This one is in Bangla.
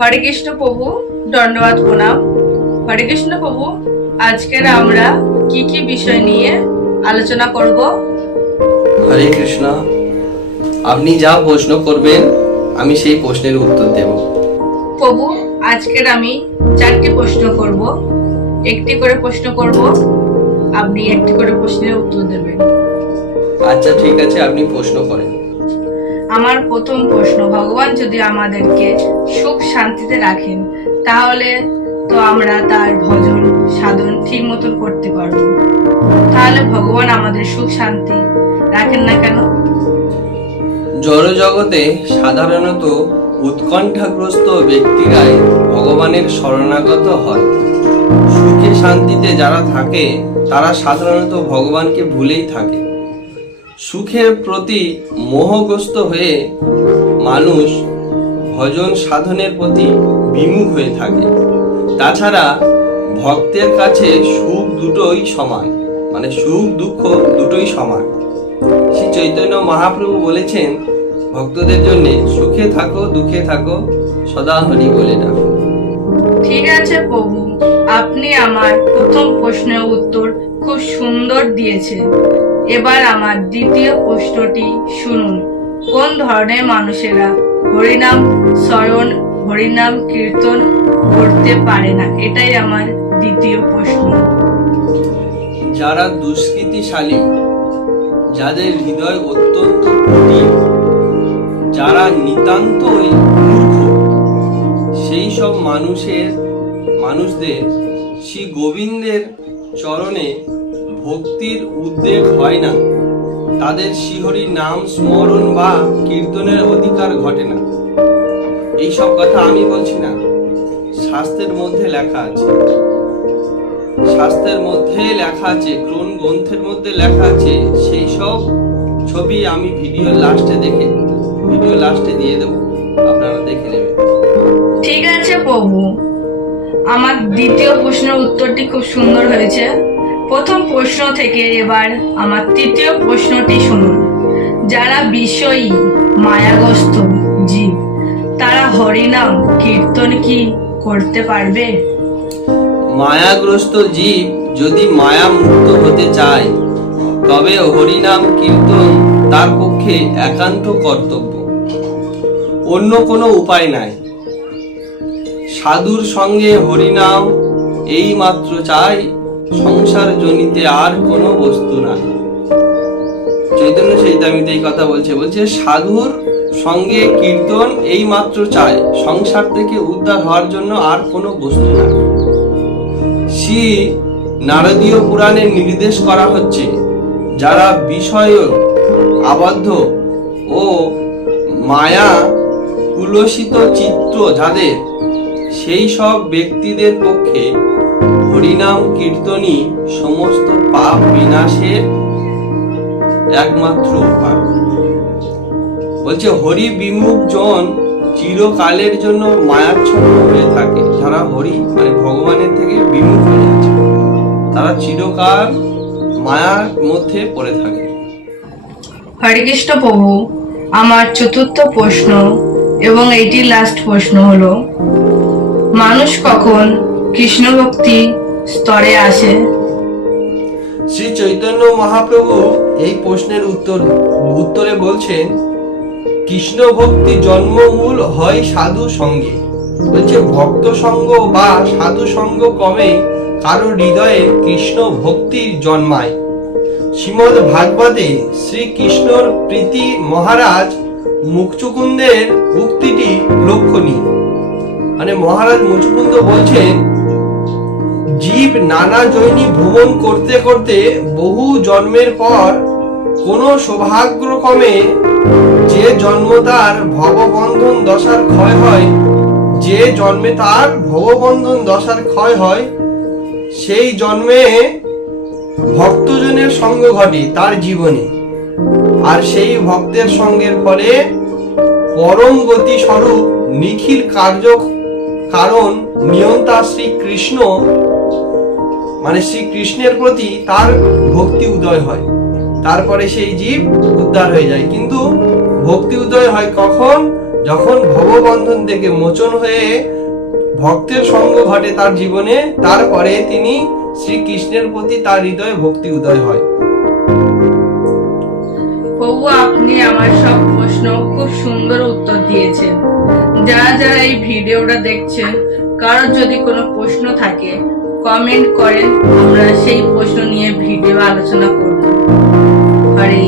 হরে কৃষ্ণ প্রভু দণ্ডবাদ প্রণাম। হরে কৃষ্ণ প্রভু আজকের আমরা কি কি বিষয় নিয়ে আলোচনা করব? হরে কৃষ্ণ আপনি যা প্রশ্ন করবেন আমি সেই প্রশ্নের উত্তর দেব। প্রভু আজকের আমি চারটি প্রশ্ন করব। একটি করে প্রশ্ন করব আপনি একটি করে প্রশ্নের উত্তর দেবেন। আচ্ছা ঠিক আছে আপনি প্রশ্ন করেন। আমার প্রথম প্রশ্ন, ভগবান যদি আমাদেরকে সুখ শান্তিতে রাখেন, তাহলে তো আমরা তার ভজন সাধন ঠিক মতন করতে পারব। তাহলে ভগবান আমাদের সুখ শান্তি রাখেন না কেন? জড় জগতে সাধারণত উৎকণ্ঠাগ্রস্ত ব্যক্তিরাই ভগবানের শরণাগত হয়। সুখে শান্তিতে যারা থাকে, তারা সাধারণত ভগবানকে ভুলেই থাকে। সুখের প্রতি মোহগ্রস্ত হয়ে মানুষ ভজন সাধনের প্রতি বিমুখ হয়ে থাকে। তাছাড়া ভক্তের কাছে সুখ দুটোই সমান মানে সুখ, দুঃখ দুটোই সমান। শ্রী চৈতন্য মহাপ্রভু বলেছেন, ভক্তদের জন্য সুখে থাকো, দুঃখে থাকো, সদা হরি বলে ডাকো ঠিক আছে প্রভু, আপনি আমার প্রথম প্রশ্নের উত্তর খুব সুন্দর দিয়েছেন। এবার আমার দ্বিতীয় প্রশ্নটি শুনুন। কোন ধরনের মানুষেরা হরিনাম স্মরণ হরিনাম, কীর্তন করতে পারে না? এটাই আমার দ্বিতীয় প্রশ্ন। যারা দুষ্কৃতিশালী, যাদের হৃদয় অত্যন্ত কুটিল যারা নিতান্তই মূর্খ, সেই সব মানুষের, মানুষদের শ্রী গোবিন্দের চরণে ভক্তির উদ্বেগ হয় না। তাদের শিহরি নাম স্মরণ বা কীর্তনের অধিকার ঘটে না। এই সব কথা আমি বলছি না। শাস্ত্রের মধ্যে লেখা আছে। শাস্ত্রের মধ্যে লেখা আছে, কোন গ্রন্থের মধ্যে লেখা আছে, সেই সব ছবি আমি ভিডিও লাস্টে দেখে, ভিডিও লাস্টে দিয়ে দেবো। আপনারা দেখে নেবেন। ঠিক আছে প্রভু। আমার দ্বিতীয় প্রশ্নের উত্তরটি খুব সুন্দর হয়েছে। প্রশ্ন থেকে এবার আমার তৃতীয় প্রশ্নটি শুনুন। যারা বিষয়ী, মায়াগ্রস্ত জীব, তারা হরিনাম কীর্তন কি করতে পারবে? মায়াগ্রস্ত জীব যদি মায়া মুক্ত হতে চায়, তবে হরিনাম কীর্তন তার পক্ষে একান্ত কর্তব্য। অন্য কোনো উপায় নাই। সাধুর সঙ্গে হরিনাম এই মাত্র চাই সংসার জনিতে আর কোনো বস্তু নাই। চৈতন্য চৈতামিতে এই কথা বলছে বলছে, সাধুর সঙ্গে কীর্তন এই মাত্র চায় সংসার থেকে উদ্ধার হওয়ার জন্য আর কোনো বস্তু নাই। শ্রী নারদীয় পুরাণে নির্দেশ করা হচ্ছে, যারা বিষয় আবদ্ধ ও মায়া কুলসিত চিত্র যাদের, সেই সব ব্যক্তিদের পক্ষে হরিনাম কীর্তনই সমস্ত পাপ বিনাশের একমাত্র উপায়। বলছে, হরি বিমুখ জন চিরকালের জন্য মায়াচ্ছন্ন হয়ে থাকে। যারা হরি মানে ভগবানের থেকে বিমুখ হয়ে যাচ্ছে, তারা চিরকাল মায়ার মধ্যে পড়ে থাকে। হরিকৃষ্ণ প্রভু, আমার চতুর্থ প্রশ্ন এবং এইটি লাস্ট প্রশ্ন হলো, মানুষ কখন কৃষ্ণ ভক্তি স্তরে আসে। শ্রী চৈতন্য মহাপ্রভু এই প্রশ্নের উত্তর উত্তরে বলছেন, কৃষ্ণ ভক্তি জন্মমূল হয় সাধু সঙ্গে। বলছে, ভক্ত সঙ্গ বা সাধু সঙ্গ কমে কারও হৃদয়ে কৃষ্ণ ভক্তি জন্মায়। শ্রীমদ ভাগবতে শ্রীকৃষ্ণর প্রীতি মহারাজ মুখচুকুন্দের উক্তিটি লক্ষণীয়। মানে মহারাজ মুচুকুন্দ বলছেন জীব নানা জৈনী ভ্রমণ করতে করতে বহু জন্মের পর কোন সৌভাগ্যক্রমে যে জন্ম তার ভববন্ধন দশার ক্ষয় হয়, যে জন্মে তার ভববন্ধন দশার ক্ষয় হয়, সেই জন্মে ভক্তজনের সঙ্গ ঘটে তার জীবনে। আর সেই ভক্তের সঙ্গের ফলে পরম গতি স্বরূপ নিখিল কার্য কারণ নিয়ন্তা শ্রী কৃষ্ণ মানে শ্রী কৃষ্ণের প্রতি তার ভক্তি উদয় হয়। তারপরে সেই জীব উদ্ধার হয়ে যায়। কিন্তু ভক্তি উদয় হয় কখন? যখন ভববন্ধন থেকে মোচন হয়ে ভক্তের সঙ্গ ঘটে তার জীবনে, তারপরে তিনি শ্রীকৃষ্ণের প্রতি তার হৃদয়ে ভক্তি উদয় হয়। প্রভু, আপনি আমার সব প্রশ্ন খুব সুন্দর উত্তর দিয়েছেন। যারা যারা এই ভিডিওটা দেখছেন, কারোর যদি কোনো প্রশ্ন থাকে কমেন্ট করেন আমরা সেই প্রশ্ন নিয়ে ভিডিও আলোচনা করব। হরে